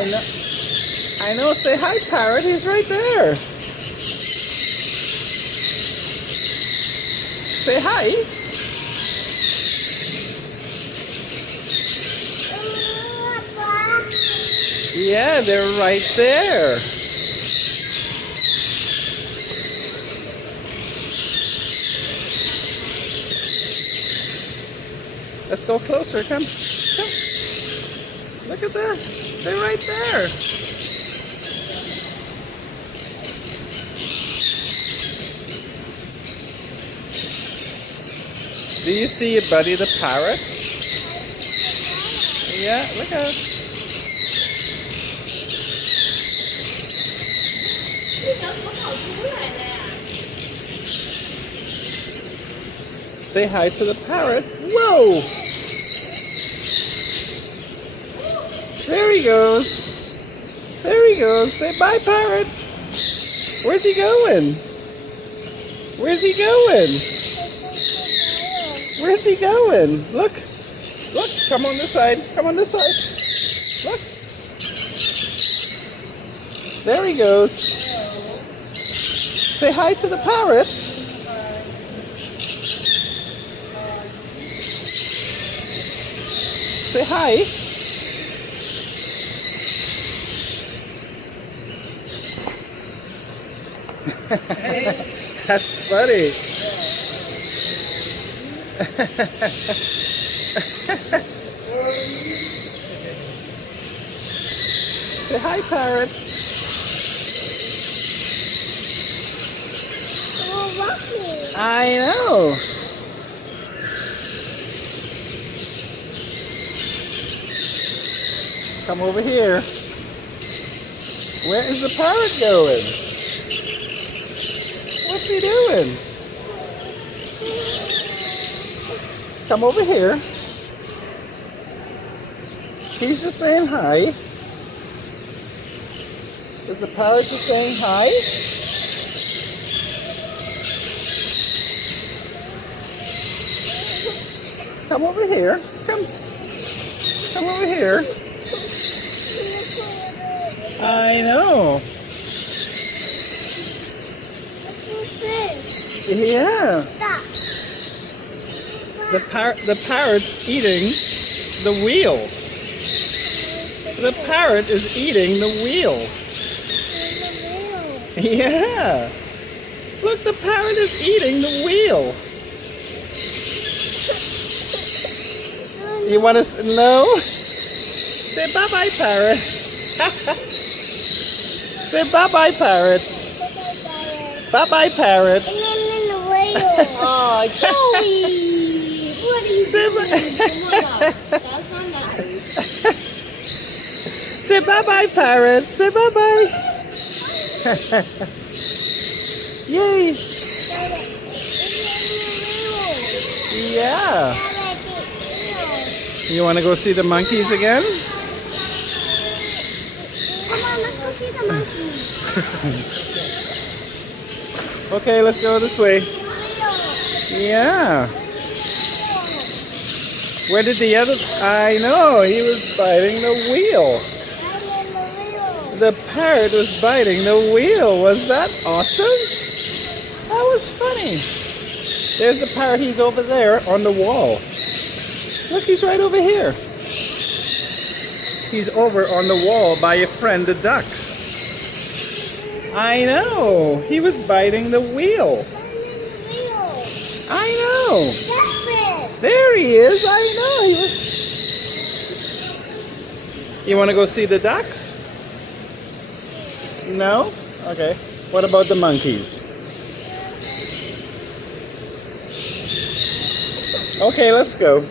I know. Say hi, Parrot. He's right there. Say hi. Yeah, they're right there. Let's go closer. Come. Come. Look at that. They're right there. Do you see your buddy the parrot? Yeah, look at it. Say hi to the parrot. Whoa! There he goes. There he goes. Say bye, parrot. Where's he going? Where's he going? Where's he going? Look. Look. Come on this side. Come on this side. Look. There he goes. Say hi to the parrot. Say hi. That's funny. Say hi, Parrot. I know. Come over here. Where is the parrot going? What's he doing? Come over here. He's just saying hi. Is the parrot just saying hi? Come over here. Come over here. I know. Yeah. The parrot's eating the wheel. The parrot is eating the wheel. Yeah. Look, the parrot is eating the wheel. You want to know? Say bye-bye, parrot. Say bye-bye, parrot. Bye-bye, parrot. Oh, Joey! What are you doing? Say bye-bye, parrot. Say bye-bye. Yay. Yeah. You want to go see the monkeys again? Come on, let's go see the monkeys. Okay, let's go this way. Yeah. Where did the other... I know, he was biting the wheel. The parrot was biting the wheel. Was that awesome? That was funny. There's the parrot. He's over there on the wall. Look, he's right over here. He's over on the wall by your friend the ducks. I know. He was biting the wheel. I know. There he is. I know. He was... You want to go see the ducks? No? Okay. What about the monkeys? Okay, let's go.